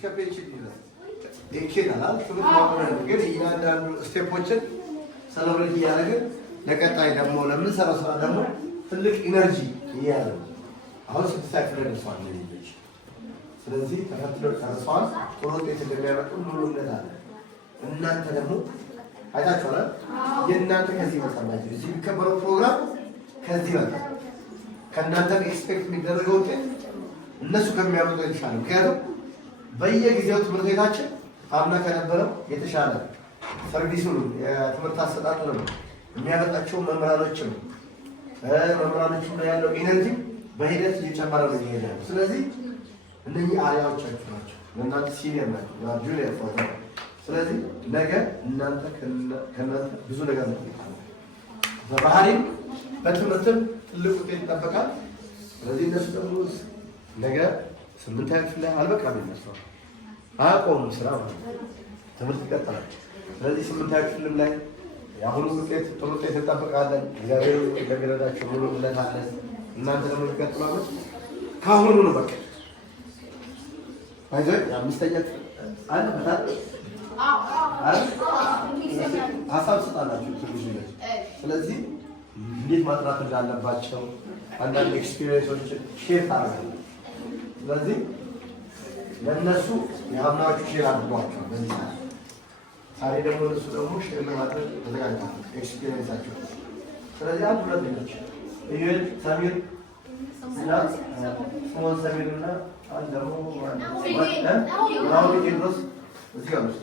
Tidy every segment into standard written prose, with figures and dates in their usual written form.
እስከ ፒኤችዲ ድረስ ይኬዳል። ትምህርት ግን እያንዳንዱ ስቴፖችን ሰለብሬት እያደረግን ለቀጣይ ደግሞ ለምንሰራው ስራ ደግሞ ትልቅ ኢነርጂ እያለ አሁን 6 ክፍል ደርሷል ልጆች። ስለዚህ ተፈትነው ጨርሰዋል። ጥሩ ውጤት እንደሚያመጡ ሙሉ እምነት አለ። እናንተ ደግሞ አይታችኋል። የእናንተ ከዚህ ይመጣላችሁ። እዚህ የሚከበረው ፕሮግራም ከዚህ ይመጣል። ከእናንተ ኤክስፔክት የሚደረገው ውጤት እነሱ ከሚያመጡ የተሻለ። ምክንያቱም በየጊዜው ትምህርት ቤታችን አምና ከነበረው የተሻለ ሰርቪሱን የትምህርት አሰጣጡን የሚያመጣቸው መምህራኖችም መምህራኖችም ላይ ያለው ኢነርጂ በሂደት እየጨመረ ነው የሚሄደው። ስለዚህ እነዚህ አሪያዎቻችሁ ናቸው። እናንተ ሲኒየር ናቸው፣ ጁኒየር ፎቶ። ስለዚህ ነገ እናንተ ከእናንተ ብዙ ነገር ነው በባህሪም በትምህርትም ትልቅ ውጤት ይጠበቃል። ስለዚህ እነሱ ደግሞ ነገ 8ኛ ክፍል ላይ አልበቃም ይመስላል አያቆሙም ስራ ማለት ትምህርት ይቀጥላል። ስለዚህ 8ኛ ክፍልም ላይ የአሁኑ ውጤት ጥሩ ውጤት እንጠብቃለን። እግዚአብሔር እንደሚረዳቸው ሙሉ እምነት አለን። እናንተ ደግሞ ይቀጥላሉ። ካሁኑ ነው በቃ አይዞህ 5ኛ አለ በታል ሀሳብ ስጣላችሁ ትንሽ ልጅ። ስለዚህ እንዴት ማጥናት እንዳለባቸው አንዳንድ ኤክስፒሪየንሶችን ሼር ታደርጋለህ። ስለዚህ ለእነሱ የአምናዎቹ ሼር አድርጓቸዋል በዚህ ሰዓት። ዛሬ ደግሞ እነሱ ደግሞ ሼር ለማድረግ ተዘጋጅተዋል ኤክስፒሪየንሳቸው። ስለዚህ አንድ ሁለት ልጆች ኢዩኤል ሰሚር እና ስሞን ሰሚር እና አንድ ደግሞ ናሆሚ ቴድሮስ እዚህ ጋር ውስጥ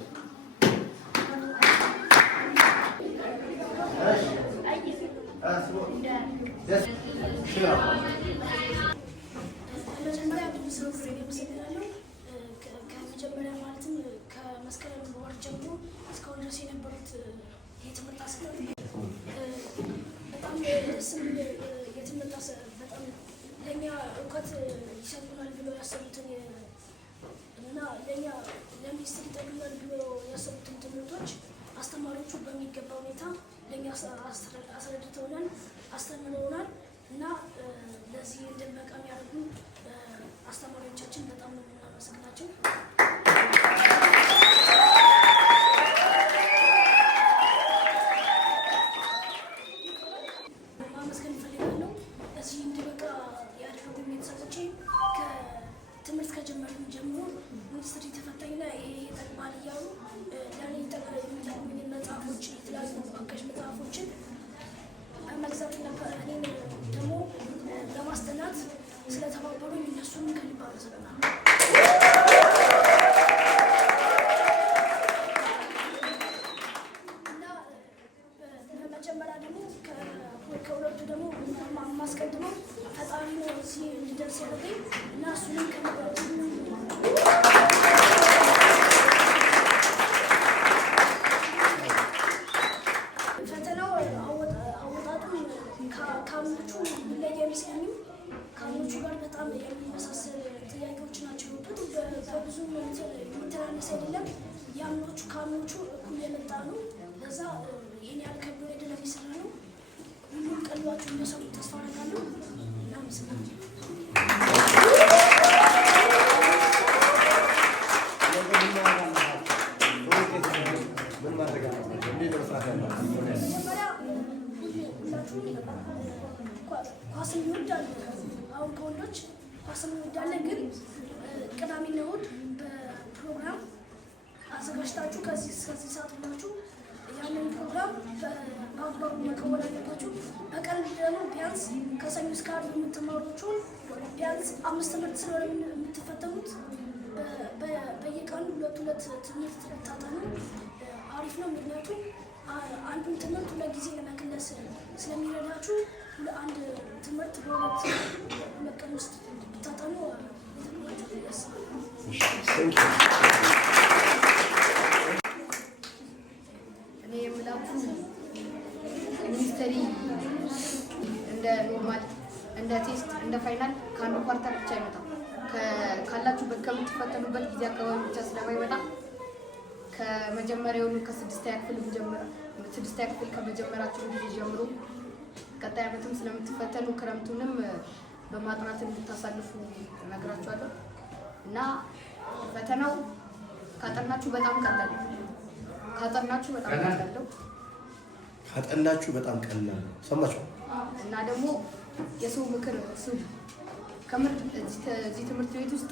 ከመጀመሪያ ማለትም ከመስከረም ወር ጀምሮ እስካሁን ድረስ የነበሩት የትምህርት አሰጣጥ በጣም ደስ የሚል የትምህርት አሰጣጥ በጣም ለእኛ እውቀት ይሰጡናል ብሎ ያሰቡትን እና ለእኛ ለሚኒስትር ይጠቅሙናል ብሎ ያሰቡትን ትምህርቶች አስተማሪዎቹ በሚገባ ሁኔታ ለእኛ አስረድተውናል፣ አስተምረውናል እና ለዚህ እንድንበቃ የሚያደርጉ አስተማሪዎቻችን በጣም ነው የምናመሰግናቸው። ማመስገን እፈልጋለሁ። እዚህ እንድበቃ ያደረጉ ቤተሰቦቼ ከትምህርት ከጀመርን ጀምሮ ሚኒስትሪ ተፈታኝና ይሄ ይጠቅማል እያሉ ለእኔ የሚጠቅሙኝ መጽሐፎች፣ የተለያዩ አጋዥ መጽሐፎችን መግዛት ነበር። እኔም ደግሞ ለማስጠናት ስለተባበሩኝ እነሱን ከልብ አመሰግናለሁ። እና በመጀመሪያ ደግሞ ከሁለቱ ደግሞ ማስቀድመው ፈጣሪ ነው እዚህ እንድደርስ ያደረገኝ እና እሱንም ከአምኖቹ ላይ የሚስለኝም ከአምኖቹ ጋር በጣም የሚመሳሰል ጥያቄዎች ናቸው የወጡት። በብዙ የሚተናነስ አይደለም። የአምኖቹ ከአምኖቹ እኩል የመጣ ነው። ለዛ ይህን ያህል ከብሎ አይደለም የሚሰራ ነው። ሁሉም ቀልባቸው እንደሰሙ ተስፋ አደርጋለሁ። እናመሰግናለን። ኳስም እንወዳለን። አሁን ከወንዶች ኳስም እንወዳለን፣ ግን ቅዳሜና እሑድ በፕሮግራም አዘጋጅታችሁ ከዚህ እስከዚህ ሰዓት ብላችሁ ያንን ፕሮግራም በአግባቡ መከወን አለባችሁ። በቀን ደግሞ ቢያንስ ከሰኞ እስከ ዓርብ የምትማሩትን ቢያንስ 5 ትምህርት ስለሆነ የምትፈተኑት በየቀኑ ሁለት ትምህርት ታጠኑ አሪፍ ነው። ምክንያቱም አንዱን ትምህርት ሁለት ጊዜ ለመክለስ ስለሚረዳችሁ አንድ ትምህርት በሁለት ቀን ውስጥ ብታጠኑ እኔ የምላችሁ ሚኒስትሪ እንደ ኖርማል እንደ ቴስት እንደ ፋይናል ከአንዱ ኳርተር ብቻ አይመጣም። ካላችሁበት ከምትፈተኑበት ጊዜ አካባቢ ብቻ ስለማይመጣ ከመጀመሪያውኑ ከ6ኛ ክፍል ከመጀመራችሁ ጊዜ ጀምሮ ቀጣይ ዓመትም ስለምትፈተኑ ክረምቱንም በማጥናት እንድታሳልፉ እነግራችኋለሁ። እና ፈተናው ካጠናችሁ በጣም ቀላል ነው። ካጠናችሁ በጣም ቀላል ነው። ሰማችሁ? እና ደግሞ የሰው ምክር ስሙ። ከምር እዚህ ትምህርት ቤት ውስጥ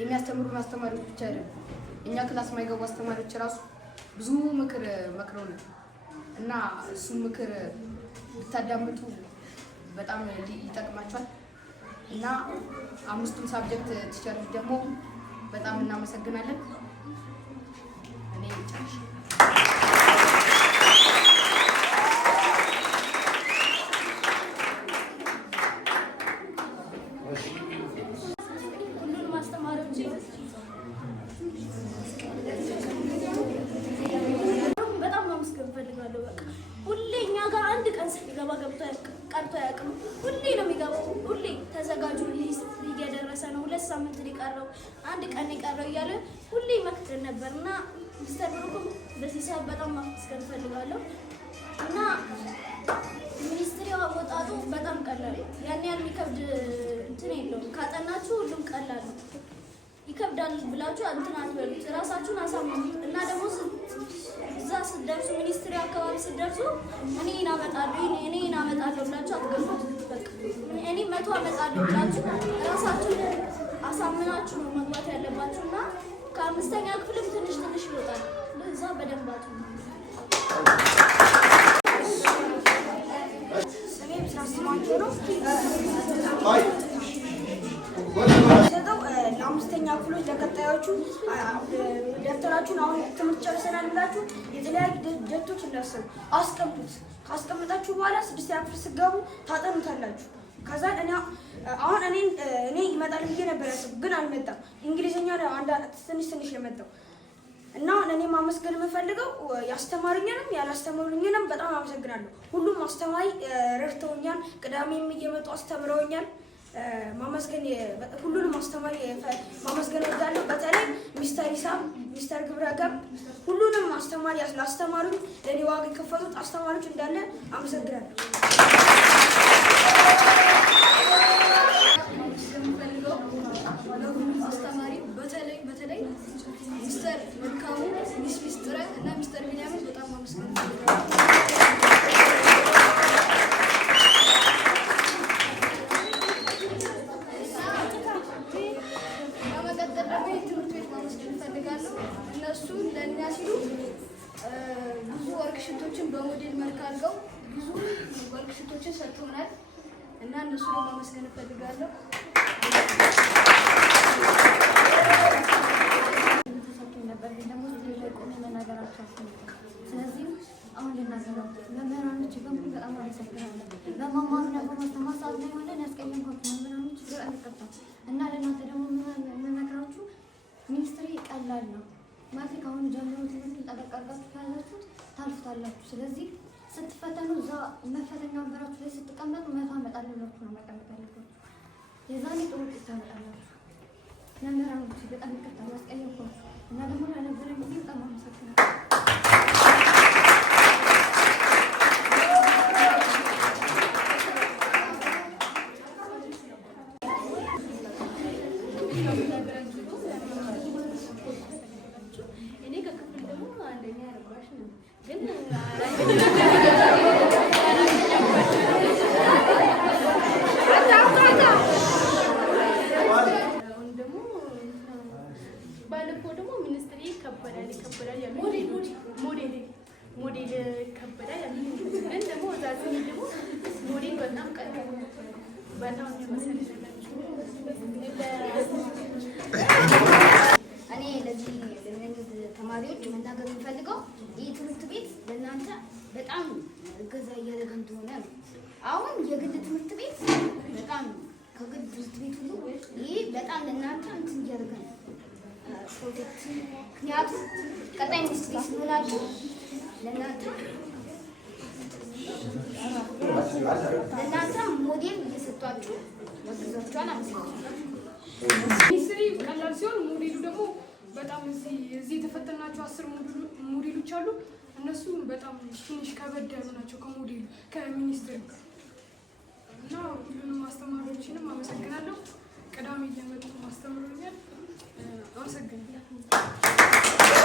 የሚያስተምሩን አስተማሪዎች ብቻ አይደለም፣ እኛ ክላስ የማይገቡ አስተማሪዎች ራሱ ብዙ ምክር መክረውናል እና እሱ ምክር ብታዳምጡ በጣም ይጠቅማችኋል። እና 5ቱን ሳብጀክት ቲቸሮች ደግሞ በጣም እናመሰግናለን። እኔ ጨርሼ ሁሉንም አስተማሪዎች በጣም ማመስገን እፈልጋለሁ። በቃ ሁሌ እኛ ጋር አንድ ቀን ሲገባ ቀርቶ አያውቅም። ሁሌ ነው የሚገባው። ሁሌ ተዘጋጁ፣ እየደረሰ ነው፣ 2 ሳምንት ሊቀረው፣ 1 ቀን ሊቀረው እያለ ሁሌ ይመክረን ነበር እና ሚስተር ብሩክም በዚህ ሰዓት በጣም ማመስገን እፈልጋለሁ። እና ሚኒስትሪ አወጣጡ በጣም ቀላል፣ ያን ያህል የሚከብድ እንትን የለውም። ካጠናችሁ ሁሉም ቀላል ነው። ይከብዳል ብላችሁ እንትን አትበሉት፣ ራሳችሁን አሳምኑት። እና ደግሞ እዛ ስትደርሱ ሚኒስትሪ አካባቢ ስትደርሱ እኔ እናመጣለሁ ብላችሁ አትገቡት። በቃ እኔ 100 አመጣለሁ ብላችሁ ራሳችሁን አሳምናችሁ ነው መግባት ያለባችሁ። እና ከ5ኛ ክፍልም ትንሽ ይወጣል። ለዛ በደንብ አትሉ። ስሜ ብስራስማቸው ነው። ለ5ኛ ክፍሎች ለቀጣዮቹ ደብተራችሁን አሁን ትምህርት ጨርሰናል ብላችሁ የተለያዩ ደብተሮች እንዳሰሩ አስቀምጡት። ካስቀምጣችሁ በኋላ 6ኛ ክፍል ስትገቡ ታጠኑታላችሁ። ከዛ አሁን እኔ ይመጣል ብዬ ነበር ያሰብኩት፣ ግን አልመጣም። እንግሊዝኛ ነው ትንሽ የመጣው እና እኔ ማመስገን የምፈልገው ያስተማሩኝንም ያላስተማሩኝንም በጣም አመሰግናለሁ። ሁሉም አስተማሪ ረድተውኛል። ቅዳሜም እየመጡ አስተምረውኛል። ሁሉንም አስተማሪ ማመስገን እወዳለሁ። በተለይ ሚስተር ኢሳም፣ ሚስተር ግብረገብ ሁሉንም አስተማሪ ላስተማሩኝ ለኔ ዋጋ የከፈሉት አስተማሪዎች እንዳለ አመሰግናለሁ። አስተማሪ በተለይ ሚስተር መልካሙ፣ ሚስ ሚስጥረ እና ሚስተር ቢንያምን በጣም ማመስገን ለእኛ ሲሉ ብዙ ወርክሽቶችን በሞዴል መልክ አድርገው ብዙ ወርክሽቶችን ሰጥተውናል እና እነሱ ደግሞ ማመስገን እፈልጋለሁ። ተሰጥቶኝ ነበር ግን ደግሞ ቆሜ መናገራቸው ስለዚህ አሁን ልናገረው መምህራኖች በሙሉ በጣም አመሰግናለሁ። በመማርና በማስተማር ሰዓት ላይ ሆነን ያስቀየምኳችሁ መምህራኖች ችግር አልቀጣም እና ለእናንተ ደግሞ የምመክራችሁ ሚኒስትሪ ቀላል ነው ማለት ከአሁኑ ጀምሮ ትምህርቱን ጠበቅ አድርጋችሁ ከያዛችሁት ታልፉታላችሁ። ስለዚህ ስትፈተኑ እዛ መፈተኛ ወንበራችሁ ላይ ስትቀመጡ 100 አመጣለሁ ብላችሁ ነው መቀመጥ ያለባችሁ። የዛኔ ጥሩ ውጤት ታመጣላችሁ። መምህራኖች በጣም ይቅርታ ያስቀየምኳችሁ እና ደግሞ ለነበረን ጊዜ በጣም አመሰግናለሁ። ባለፈው ደግሞ ሚኒስትሪ ይከበዳል ሞዴል ይከበዳል። ግን ደግሞ እዛ ስንሄድ ደግሞ ሞዴል በጣም ቀላል በጣም የሚመሰልላችሁ እኔ ለዚህ ለእነዚህ ተማሪዎች መናገር የምፈልገው ይህ ትምህርት ቤት ለእናንተ በጣም እገዛ እያደረገ እንደሆነ ነው። አሁን የግል ትምህርት ቤት በጣም ከግል ትምህርት ቤት ሁሉ ይህ በጣም ለእናንተ እንትን እያደረገ ነው ፕሮጀክት። ምክንያቱም ቀጣይ ሚኒስትሪ ስሆናችሁ ለእናንተ ሞዴል እየሰጧችሁ ያግዛችኋል። አመሰግናለሁ። ሚኒስትሪ ቀላል ሲሆን ሞዴሉ ደግሞ በጣም እዚህ የተፈተናቸው 10 ሞዴሎች አሉ። እነሱ በጣም ትንሽ ከበድ ያሉ ናቸው ከሞዴሉ ከሚኒስትሪ እና ሁሉንም አስተማሪዎችንም አመሰግናለሁ። ቅዳሜ እየመጡ ማስተምሩኛል። አመሰግናለሁ።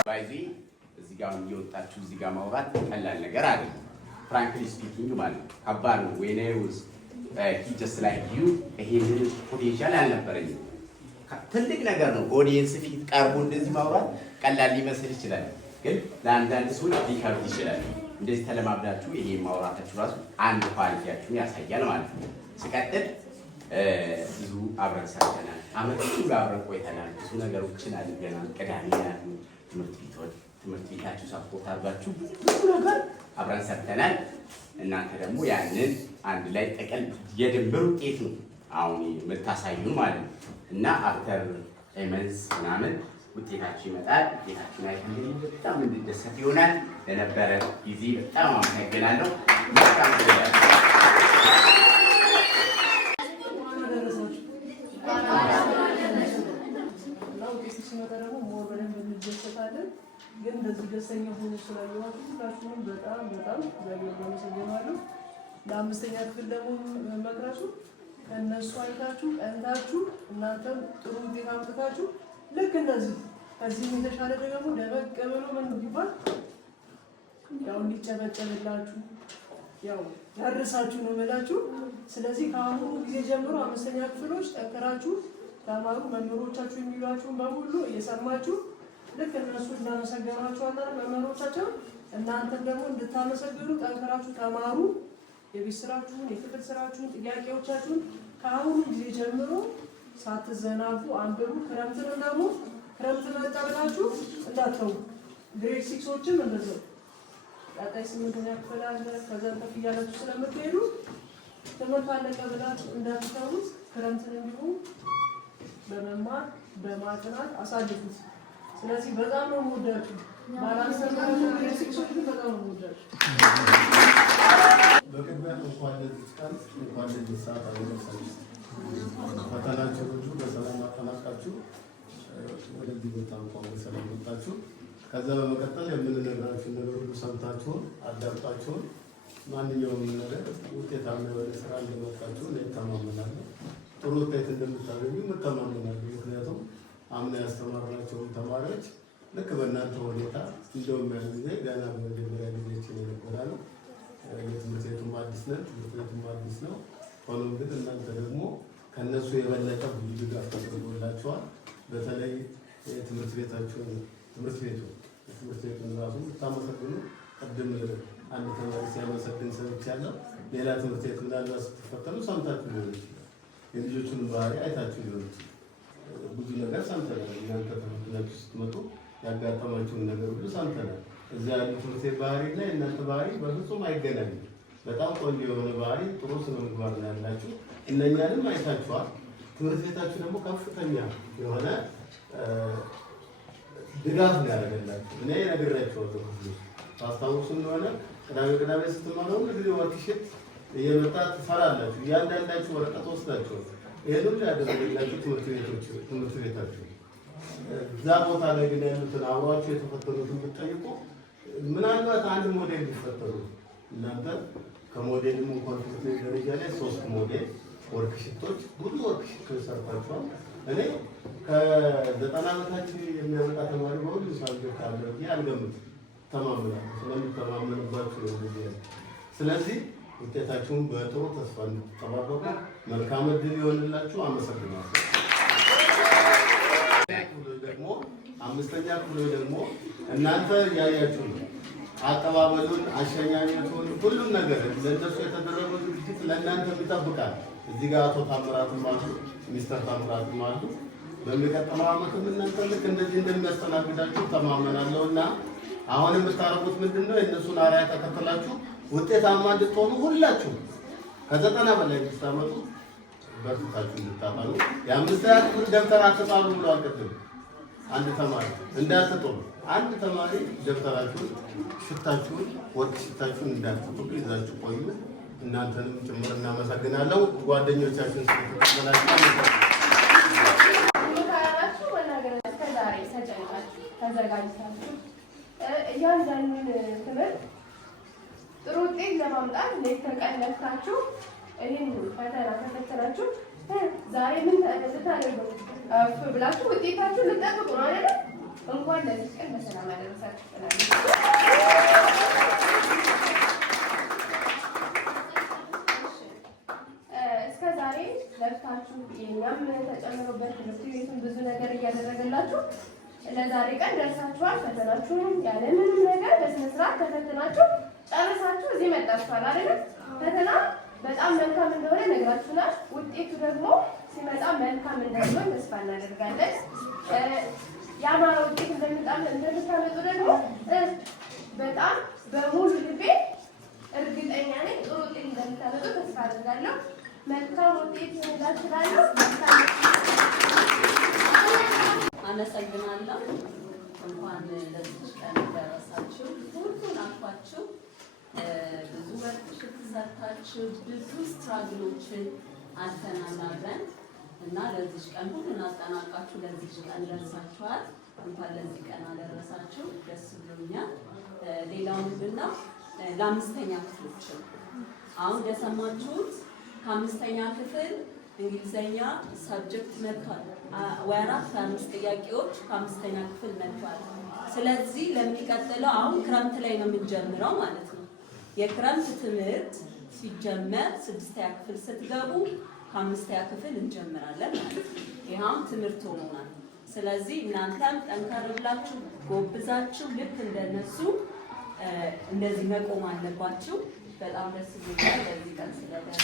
ባይዚ እዚህ ጋር እየወጣችሁ እዚህ ጋር ማውራት ቀላል ነገር አይደለም። ፍራንክሊ ስፒኪንግ ማለት ነው ከባድ ነው። when I was just like you ይሄንን ፖቴንሻል አልነበረኝም። ትልቅ ነገር ነው። ኦዲየንስ ፊት ቀርቦ እንደዚህ ማውራት ቀላል ሊመስል ይችላል፣ ግን ለአንዳንድ ሰዎች ሊከብድ ይችላል። እንደዚህ ተለማምዳችሁ ይሄ ማውራታችሁ ራሱ አንድ ኳሊቲያችሁን ያሳያል ማለት ነው። ሲቀጥል ብዙ አብረን ሰርተናል፣ አመት ሁሉ አብረን ቆይተናል፣ ብዙ ነገሮችን አድርገናል። ቅዳሜ ትምህርት ቤታችሁ ሰፖርት አድርጋችሁ ብዙ ነገር አብረን ሰርተናል። እናንተ ደግሞ ያንን አንድ ላይ ጥቅል የድምር ውጤት ነው አሁን የምታሳዩን ማለት ነው። እና አፍተር ኤመንስ ምናምን ውጤታችሁ ይመጣል። ውጤታችሁን አይተን በጣም እንድደሰት ይሆናል። ለነበረ ጊዜ በጣም አመሰግናለሁ። መልካም ግን እንደዚህ ደስተኛ ሆኖ ስላየኋችሁ ሁላችሁንም በጣም እግዚአብሔር አመሰግናለሁ። ለአምስተኛ ክፍል ደግሞ መክራችሁ ከእነሱ አይታችሁ ቀንታችሁ እናንተም ጥሩ ውጤት አምጥታችሁ ልክ እንደዚህ ከዚህም የተሻለ ደግሞ ለመቀበሉ ምን ቢባል ያው እንዲጨበጨብላችሁ ያው ያድርሳችሁ ነው የምላችሁ። ስለዚህ ከአሁኑ ጊዜ ጀምሮ አምስተኛ ክፍሎች ጠንክራችሁ ተማሩ። መምህሮቻችሁ የሚሏችሁን በሙሉ እየሰማችሁ ልክ እነሱ እናመሰግናችኋለን መምህሮቻቸው፣ እናንተም ደግሞ እንድታመሰግኑ ጠንክራችሁ ተማሩ። የቤት ስራችሁን፣ የክፍል ስራችሁን፣ ጥያቄዎቻችሁን ከአሁኑ ጊዜ ጀምሮ ሳትዘናጉ አንብቡ። ክረምትን ደግሞ ክረምት መጣ ብላችሁ እንዳትተው። ግሬድ ሲክሶችም እንደዛው ቀጣይ 8ኛ ክፍል አለ። ከዛ ከፍ እያላችሁ ስለምትሄዱ ትምህርት አለቀ ብላችሁ እንዳትተውት። ክረምትን እንዲሁ በመማር በማጥናት አሳልፉት። ስለዚህ በጣም ነው የምወዳችሁ። ባላስተማራችሁ ግሬድ ሲክሶችን በጣም ነው የምወዳችሁ። በቅድሚያ እንኳን ለዚህ ቀን እንኳን ለዚህ ሰዓት አደረሳችሁ። ፈተናችሁን ሁሉ በሰላም አጠናቃችሁ ወደዚህ ቦታ እንኳን በሰላም መጣችሁ። ከዛ በመቀጠል የምንነግራችሁ ነገር ሁሉ ሰምታችሁን አዳምጣችሁን ማንኛውም ነገር ውጤታማ የሆነ ስራ እንደመጣችሁ እተማመናለሁ። ጥሩ ውጤት እንደምታገኙ እተማመናለሁ። ምክንያቱም አምና ያስተማርናቸውን ተማሪዎች ልክ በእናንተ ሁኔታ እንደውም ያን ጊዜ ገና በመጀመሪያ ጊዜችን የነበረ ነው። የትምህርት ቤቱም አዲስ ነን፣ ትምህርት ቤቱም አዲስ ነው። ሆኖም ግን እናንተ ደግሞ ከእነሱ የበለጠ ብዙ ድጋፍ ተደርጎላቸዋል። በተለይ ትምህርት ቤቱን ራሱ ታመሰግኑ። ቅድም አንድ ተማሪ ሲያመሰግን ሰምቻለሁ። ሌላ ትምህርት ቤት ምናልባት ስትፈተኑ ሰምታችሁ ሊሆን ይችላል። የልጆቹን ባህሪ አይታችሁ ሊሆን ይችላል። ብዙ ነገር ሰምተናል። እናንተ ተፈትናችሁ ስትመጡ ያጋጠማችሁን ነገር ሁሉ ሰምተናል። እዚያ ያሉ ትምህርት ቤት ባህሪ እና የእናንተ ባህሪ በፍጹም አይገናኝም። በጣም ቆንጆ የሆነ ባህሪ፣ ጥሩ ስነ ምግባር ነው ያላችሁ። እነኛንም አይታችኋል። ትምህርት ቤታችሁ ደግሞ ከፍተኛ የሆነ ድጋፍ ነው ያደረገላችሁ። እኔ ነግሬያችኋለሁ። ታስታውሱ እንደሆነ ቅዳሜ ስትማሩ ሁሉ ጊዜ ወርክሽት እየመጣ ትሰራላችሁ። እያንዳንዳችሁ ወረቀት ወስዳችሁ ይሄን ሁሉ ያደረገላችሁ ትምህርት ቤታችሁ። እዛ ቦታ ላይ ግን ያሉትን አብሯችሁ የተፈተኑትን ብትጠይቁ ምናልባት አንድ ሞዴል ቢፈተኑ እናንተ ከሞዴልም እንኳን ትምህርት ቤት ደረጃ ላይ 3 ሞዴል ወርክሽቶች ብዙ ወርክሽቶች ሰርታችኋል። እኔ ከ90 በታች የሚያመጣ ተማሪ በሁሉ ሳብጀክት አለ ብዬ አልገምትም። ተማምናለሁ። ስለምተማመንባችሁ ነው እንደዚህ ያለ። ስለዚህ ውጤታችሁን በጥሩ ተስፋ እንድትጠባበቁ መልካም ዕድል ይሆንላችሁ። አመሰግናለሁ። አምስተኛ ክፍል ደግሞ እናንተ ያያችሁ ነው። አቀባበሉን፣ አሸኛኘቱን፣ ሁሉም ነገር ለእነሱ የተደረገው ዝግጅት ለእናንተ ይጠብቃል። እዚህ ጋር አቶ ታምራትም አሉ፣ ሚስተር ታምራትም አሉ። በሚቀጥለው ዓመትም እናንተ ልክ እንደዚህ እንደሚያስተናግዳችሁ ተማመናለሁ እና አሁን የምታረጉት ምንድነው? የእነሱን አርአያ ተከትላችሁ ውጤታማ እንድትሆኑ ሁላችሁ ከ90 በላይ እንድታመጡ በርታችሁ እንድታጠኑ። የአምስተኛ ክፍል ደብተር አትጣሉ ብሏል ቅድም አንድ ተማሪ እንዳትጥሉ። አንድ ተማሪ ደብተራችሁን፣ ሽታችሁን፣ ወርቅ ሽታችሁን እንዳትጥሉ ይዛችሁ ቆዩ። እናንተንም ጭምር እናመሰግናለሁ። ጓደኞቻችሁን ስለተቀበላችሁ ተዘጋጅታችሁ እያንዳንዱን ትምህርት ጥሩ ውጤት ለማምጣት ሌት ተቀን ለፍታችሁ ይህን ፈተና ተፈተናችሁ ዛሬ ምን ልታደርጉ አፍ ብላችሁ ውጤታችሁን ልጠብቁ ነው አይደል? እንኳን ለዚህ ቀን በሰላም አደረሳችሁ እላለሁ። እስከ ዛሬ ለፍታችሁ የኛም ተጨምሮበት ትምህርት ቤቱን ብዙ ነገር እያደረገላችሁ ለዛሬ ቀን ደርሳችኋል። ፈተናችሁን ያለምንም ነገር በስነ ስርዓት ተፈትናችሁ ጨርሳችሁ እዚህ መጣችኋል አይደል? ፈተና በጣም መልካም እንደሆነ ነግራችሁናል። ውጤቱ ደግሞ ሲመጣ መልካም እንደሚሆን ተስፋ እናደርጋለን። ያማረ ውጤት እንደምታመጡ ደግሞ በጣም በሙሉ ልቤ እርግጠኛ ነኝ። ጥሩ ውጤት እንደምታመጡ ተስፋ አደርጋለሁ። መልካም ውጤት ይሁንላችሁ። አመሰግናለሁ። እንኳን ለዚህ ቀን ደረሳችሁ። ሁሉን አልፋችሁ ብዙ ወርክሽፕ ሰርታችሁ ብዙ ስትራግሎችን አልፈናናለን እና ለዚህ ቀን ሁሉን አጠናቃችሁ ለዚህ ቀን ደርሳችኋል። እንኳን ለዚህ ቀን አደረሳችሁ። ደስ ብሎኛል። ሌላው ምንድነው ለአምስተኛ ክፍሎች አሁን እንደሰማችሁት ከአምስተኛ ክፍል እንግሊዘኛ ሰብጀክት መጥቷል። ወይ 4-5 ጥያቄዎች ከአምስተኛ ክፍል መጥቷል። ስለዚህ ለሚቀጥለው አሁን ክረምት ላይ ነው የምንጀምረው ማለት ነው። የክረምት ትምህርት ሲጀመር 6ኛ ክፍል ስትገቡ ከ5ኛ ክፍል እንጀምራለን ማለት ነው። ይሄም ትምህርት ሆኖናል። ስለዚህ እናንተም ጠንከር ብላችሁ ጎብዛችሁ ልክ እንደነሱ እንደዚህ መቆም አለባችሁ። በጣም ደስ ይላል ለዚህ ቀን ስለደረሰ